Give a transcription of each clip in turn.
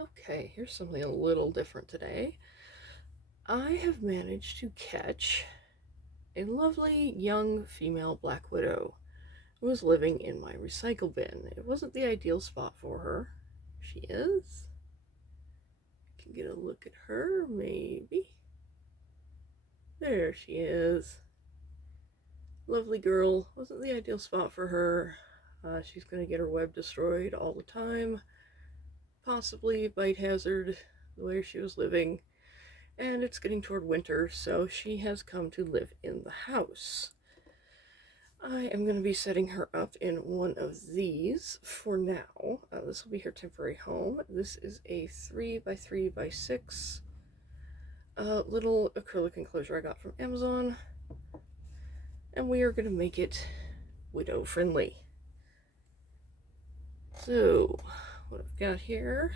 Okay, here's something a little different today. I have managed to catch a lovely young female black widow who was living in my recycle bin. It wasn't the ideal spot for her. She is. I can get a look at her, maybe. There she is. Lovely girl. Wasn't the ideal spot for her. She's going to get her web destroyed all the time. Possibly bite hazard the way she was living. And it's getting toward winter, so she has come to live in the house. I am going to be setting her up in one of these for now. This will be her temporary home. This is a 3x3x6 little acrylic enclosure I got from Amazon, and we are going to make it widow friendly. So, what I've got here,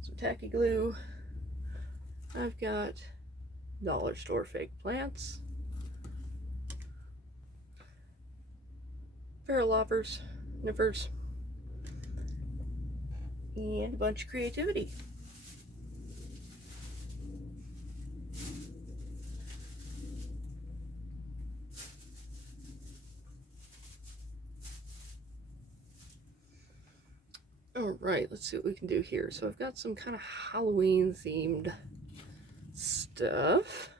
some tacky glue. I've got dollar store fake plants, ferrule loppers, nippers, and a bunch of creativity. Alright, let's see what we can do here. So I've got some kind of Halloween themed stuff.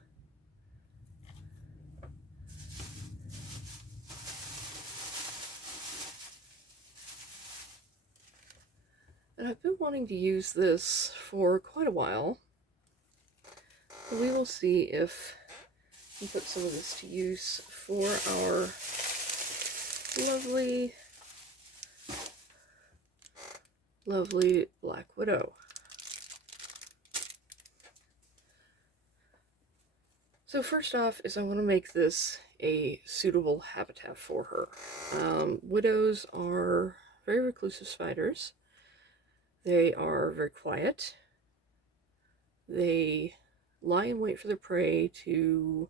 And I've been wanting to use this for quite a while. We will see if we can put some of this to use for our lovely Black Widow. So first off is I want to make this a suitable habitat for her. Widows are very reclusive spiders. They are very quiet. They lie in wait for their prey to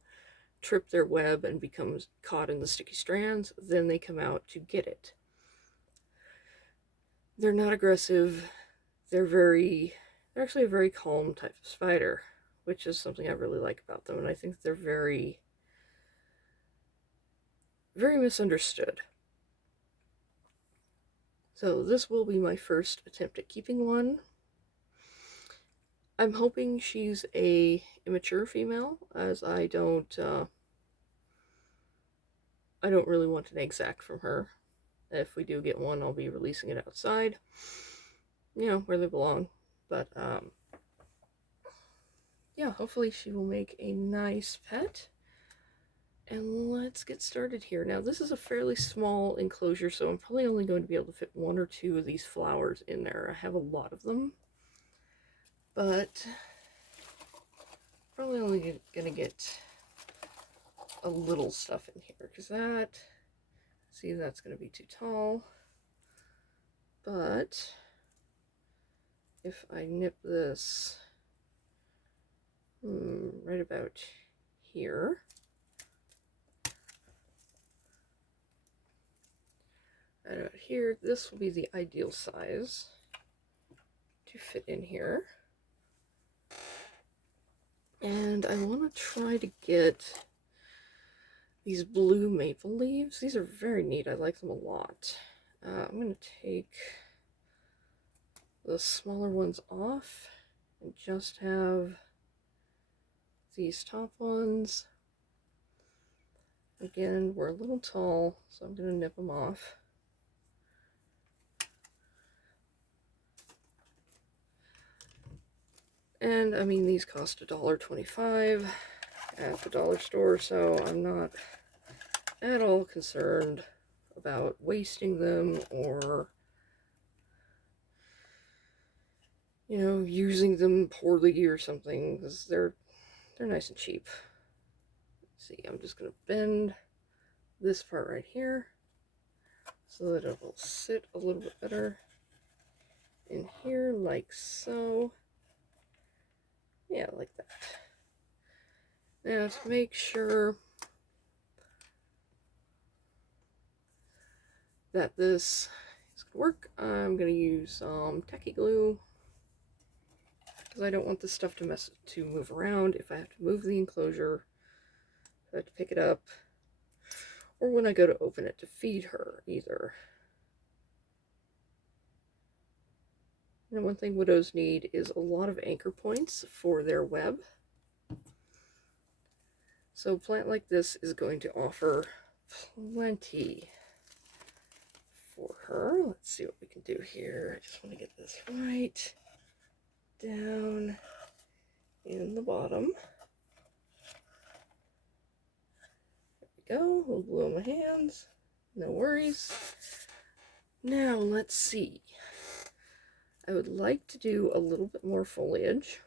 trip their web and become caught in the sticky strands. Then they come out to get it. They're not aggressive. They're actually a very calm type of spider, which is something I really like about them, and I think they're very, very misunderstood. So this will be my first attempt at keeping one. I'm hoping she's a immature female, as I don't really want an egg sac from her. If we do get one, I'll be releasing it outside, where they belong. But yeah, hopefully she will make a nice pet. And let's get started here. Now, this is a fairly small enclosure, so I'm probably only going to be able to fit one or two of these flowers in there. I have a lot of them, but probably only going to get a little stuff in here, because that's going to be too tall. But if I nip this right about here, right about here, this will be the ideal size to fit in here. And I want to try to get these blue maple leaves. These are very neat. I like them a lot. I'm going to take the smaller ones off and just have these top ones. Again, we're a little tall, so I'm going to nip them off. And I mean, these cost $1.25 at the dollar store, so I'm not at all concerned about wasting them or using them poorly or something, because they're nice and cheap. Let's see, I'm just going to bend this part right here so that it will sit a little bit better in here, like so. Yeah, like that. Now, to make sure that this is going to work, I'm going to use some tacky glue because I don't want this stuff to move around if I have to move the enclosure, if I have to pick it up, or when I go to open it to feed her either. And one thing widows need is a lot of anchor points for their web. So a plant like this is going to offer plenty for her. Let's see what we can do here. I just want to get this right down in the bottom. There we go. A little blue on my hands. No worries. Now let's see. I would like to do a little bit more foliage.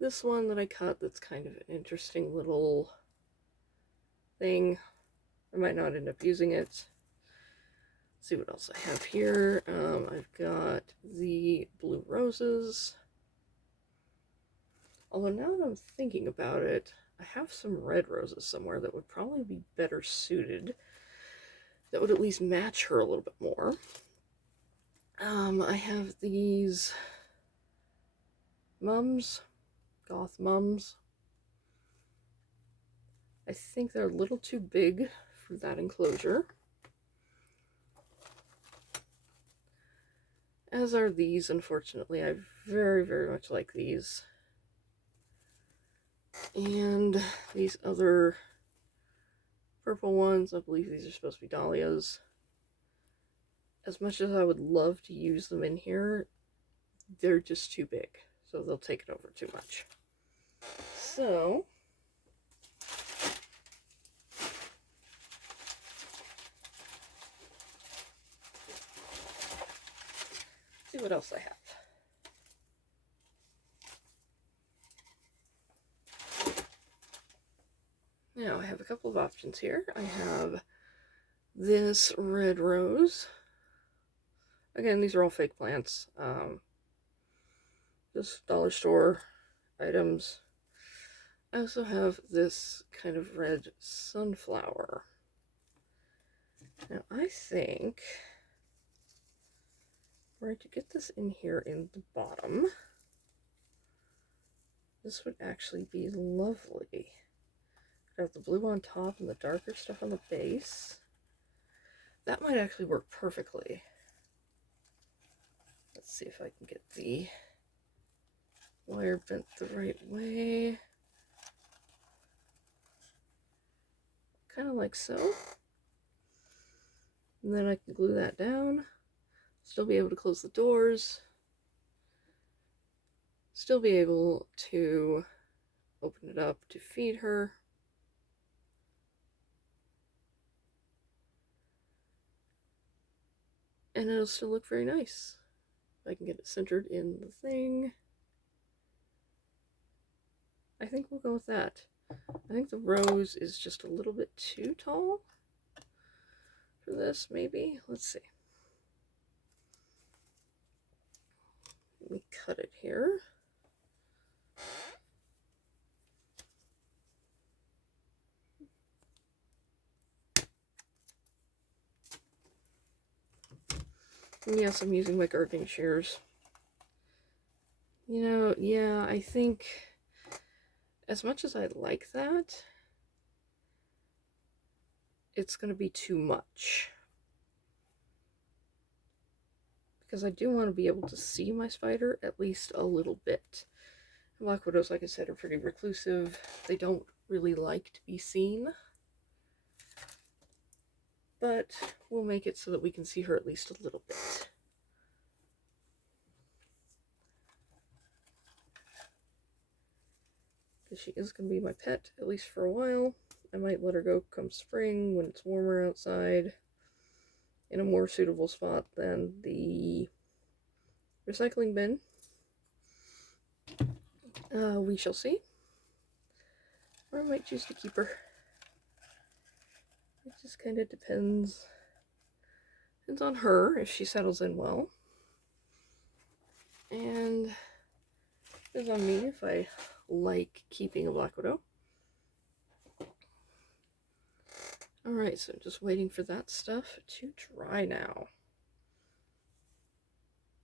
This one that I cut, that's kind of an interesting little thing. I might not end up using it. Let's see what else I have here. I've got the blue roses. Although now that I'm thinking about it, I have some red roses somewhere that would probably be better suited. That would at least match her a little bit more. I have these mums, goth mums. I think they're a little too big for that enclosure. As are these, unfortunately. I very, very much like these. And these other purple ones, I believe these are supposed to be dahlias. As much as I would love to use them in here, they're just too big. So they'll take it over too much. So, see what else I have. Now I have a couple of options here. I have this red rose. Again, these are all fake plants. Just dollar store items. I also have this kind of red sunflower. Now I think we're going to get this in here in the bottom. This would actually be lovely. Got the blue on top and the darker stuff on the base. That might actually work perfectly. Let's see if I can get the wire bent the right way. Kind of like so. And then I can glue that down. Still be able to close the doors. Still be able to open it up to feed her. And it'll still look very nice. I can get it centered in the thing. I think we'll go with that. I think the rose is just a little bit too tall for this, maybe. Let's see. Let me cut it here. And yes, I'm using my gardening shears. You know, yeah, I think as much as I like that, it's going to be too much. Because I do want to be able to see my spider at least a little bit. Black widows, like I said, are pretty reclusive. They don't really like to be seen. But we'll make it so that we can see her at least a little bit. Because she is going to be my pet, at least for a while. I might let her go come spring when it's warmer outside, in a more suitable spot than the recycling bin. We shall see. Or I might choose to keep her. It just kind of depends on her, if she settles in well. And depends on me if I like keeping a black widow. Alright, so just waiting for that stuff to dry now.